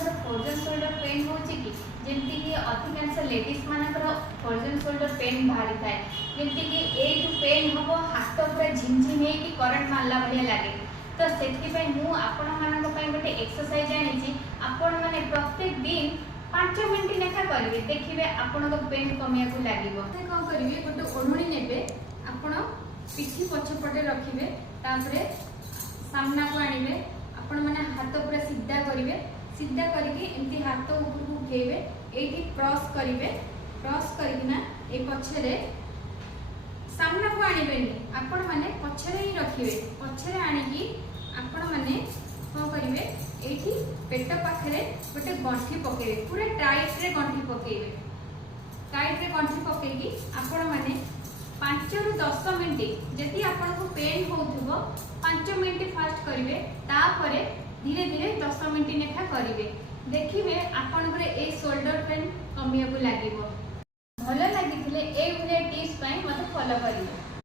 मानकर frozen shoulder pain होची कि जेमती कि अधिकांश लेडीज मानकर फ्रोजन शोल्डर पेन बाहरी थाए जेमती कि एटू पेन हबो हाथ पूरा झिमझिम हे कि करंट मारला भलिया लागे। तो सेति पय मु आपण मानक पय गोटे एक्सरसाइज आनिछि आपण माने प्रत्येक दिन 5 मिनिट लेखा करिवे देखिबे आपण को पेन कमिया को लागिवो। से कोन करिवे गोटे ओढणी नेबे आपण पिठी पछपटे रखिबे तापरे सामना को आनिबे आपण माने हाथ पूरा सीधा करिवे सीधा करके एमती हाथ ऊपर को उठेबे एठी क्रॉस करिवे क्रॉस करकिना ए पछरे सामना को आनिबेनी आपण माने पछरे ही रखिबे पछरे आनिकी आपण माने कोन करिवे एठी पेट पाखरे गोटे गंठी पकेबे पूरा टाइट रे गंठी पकेबे टाइट रे गंठी पकेकी आपण माने 5 रु 10 मिनिट जदि आपन को पेन होथुबो 5 मिनिट फास्ट करिवे तापरे धीरे धीरे 10 मिनिट नेखा करिवे देखिबे आपन करे ए शोल्डर पेन कमिया को लागिवो। भलो लागिथिले ए टिप्स पय मते फॉलो करिवे।